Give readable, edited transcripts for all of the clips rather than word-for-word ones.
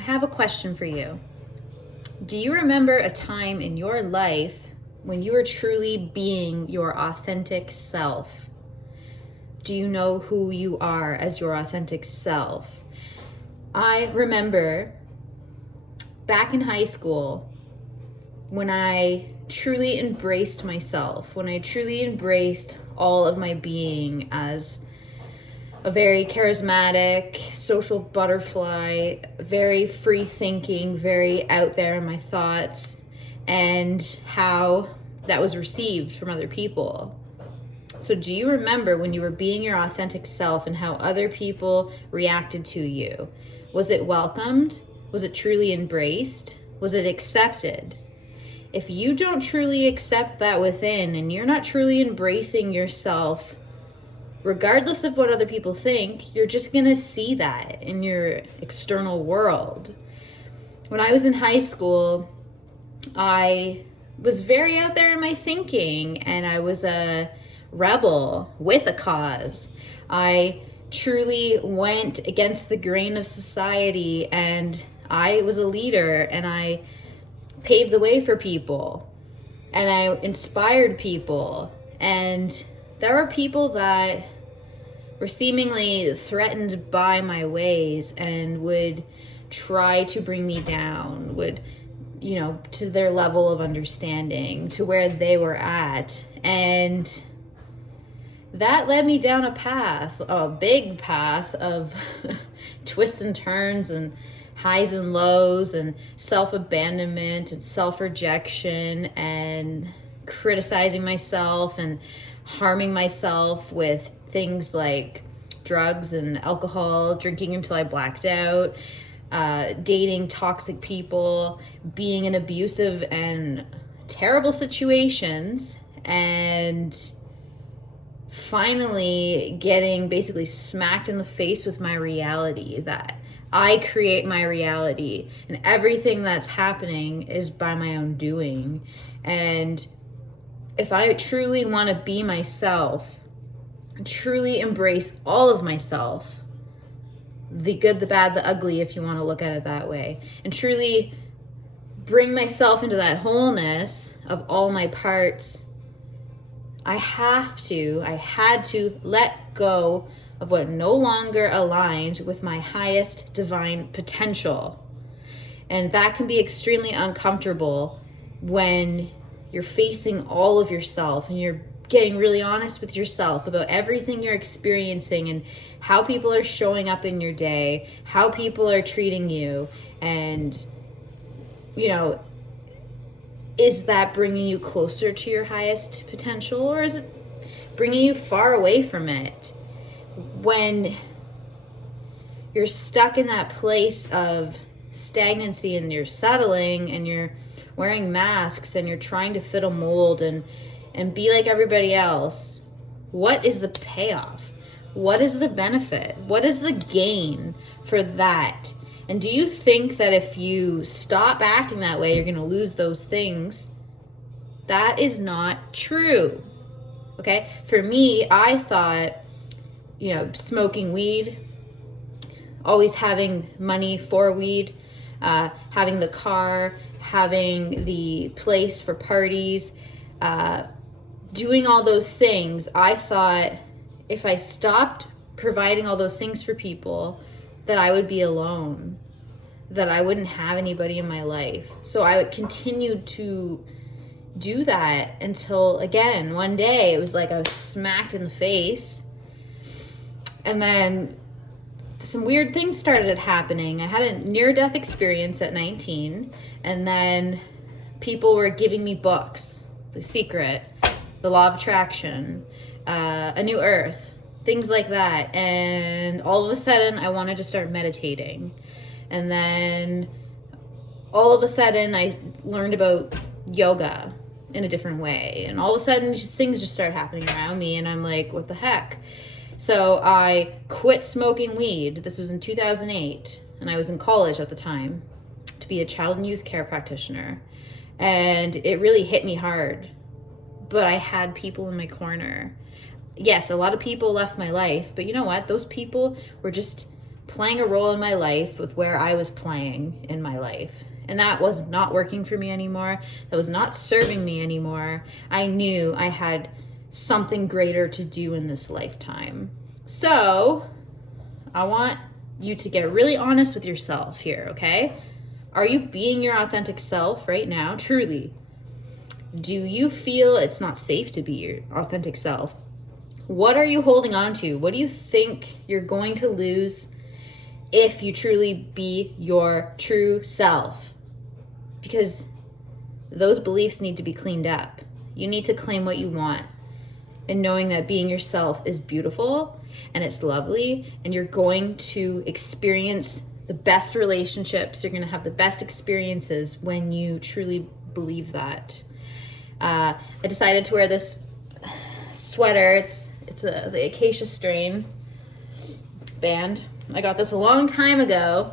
have a question for you. Do you remember a time in your life when you were truly being your authentic self? Do you know who you are as your authentic self? I remember back in high school when I truly embraced myself, when I truly embraced all of my being as a very charismatic, social butterfly, very free thinking, very out there in my thoughts, and how that was received from other people. So, do you remember when you were being your authentic self and how other people reacted to you? Was it welcomed? Was it truly embraced? Was it accepted? If you don't truly accept that within and you're not truly embracing yourself, regardless of what other people think, you're just going to see that in your external world. When I was in high school, I was very out there in my thinking, and I was a rebel with a cause. I truly went against the grain of society, and I was a leader, and I paved the way for people, and I inspired people. And there were people that were seemingly threatened by my ways and would try to bring me down, would, to their level of understanding, to where they were at. And that led me down a big path of twists and turns and highs and lows and self-abandonment and self-rejection and criticizing myself and harming myself with things like drugs and alcohol, drinking until I blacked out, dating toxic people, being in abusive and terrible situations, and finally getting basically smacked in the face with my reality that I create my reality and everything that's happening is by my own doing. And if I truly want to be myself, truly embrace all of myself, the good, the bad, the ugly, if you want to look at it that way, and truly bring myself into that wholeness of all my parts, I had to let go of what no longer aligned with my highest divine potential. And that can be extremely uncomfortable when you're facing all of yourself and you're getting really honest with yourself about everything you're experiencing and how people are showing up in your day, how people are treating you, and, is that bringing you closer to your highest potential, or is it bringing you far away from it? When you're stuck in that place of stagnancy and you're settling and you're wearing masks and you're trying to fit a mold and be like everybody else, what is the payoff? What is the benefit? What is the gain for that? And do you think that if you stop acting that way, you're going to lose those things? That is not true. Okay? For me, I thought, smoking weed, always having money for weed, having the car, having the place for parties, doing all those things, I thought if I stopped providing all those things for people, that I would be alone, that I wouldn't have anybody in my life. So I would continue to do that until, again, one day it was like I was smacked in the face. And then some weird things started happening. I had a near-death experience at 19, and then people were giving me books, The Secret, The Law of Attraction, A New Earth, things like that. And all of a sudden, I wanted to start meditating. And then all of a sudden, I learned about yoga in a different way. And all of a sudden, things just started happening around me, and I'm like, what the heck? So I quit smoking weed. This was in 2008, and I was in college at the time to be a child and youth care practitioner. And it really hit me hard. But I had people in my corner. Yes, a lot of people left my life, but you know what? Those people were just playing a role in my life with where I was playing in my life. And that was not working for me anymore. That was not serving me anymore. I knew I had something greater to do in this lifetime. So I want you to get really honest with yourself here, okay? Are you being your authentic self right now, truly? Do you feel it's not safe to be your authentic self? What are you holding on to? What do you think you're going to lose if you truly be your true self? Because those beliefs need to be cleaned up. You need to claim what you want, and knowing that being yourself is beautiful and it's lovely, and you're going to experience the best relationships. You're going to have the best experiences when you truly believe that. I decided to wear this sweater. It's the Acacia Strain band. I got this a long time ago,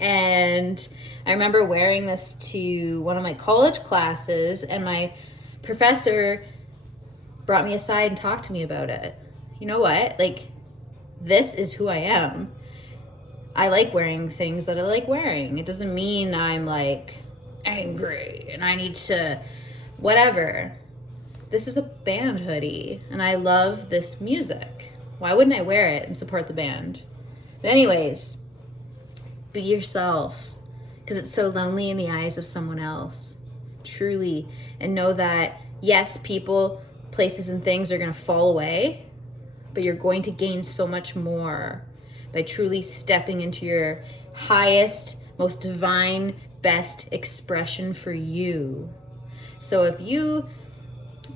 and I remember wearing this to one of my college classes, and my professor brought me aside and talked to me about it. You know what? Like, this is who I am. I like wearing things that I like wearing. It doesn't mean I'm like angry and I need to whatever. This is a band hoodie and I love this music. Why wouldn't I wear it and support the band? But anyways, be yourself, because it's so lonely in the eyes of someone else. Truly. And know that, yes, people, places, and things are going to fall away, but you're going to gain so much more by truly stepping into your highest, most divine, best expression for you. So if you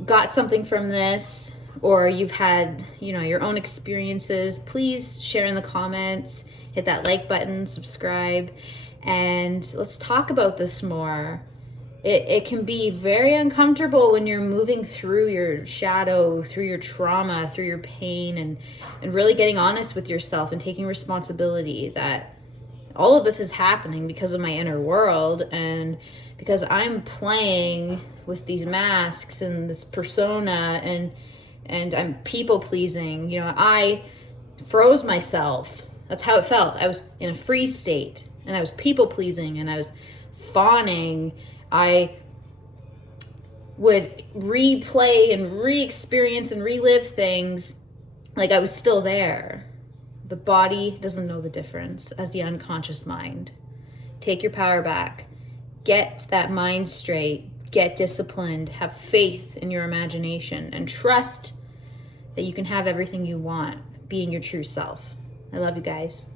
got something from this, or you've had, your own experiences, please share in the comments, hit that like button, subscribe, and let's talk about this more. It can be very uncomfortable when you're moving through your shadow, through your trauma, through your pain, and really getting honest with yourself and taking responsibility that all of this is happening because of my inner world and because I'm playing with these masks and this persona and I'm people pleasing. I froze myself. That's how it felt. I was in a freeze state and I was people pleasing and I was fawning. I would replay and re-experience and relive things like I was still there. The body doesn't know the difference as the unconscious mind. Take your power back. Get that mind straight. Get disciplined. Have faith in your imagination and trust that you can have everything you want, being your true self. I love you guys.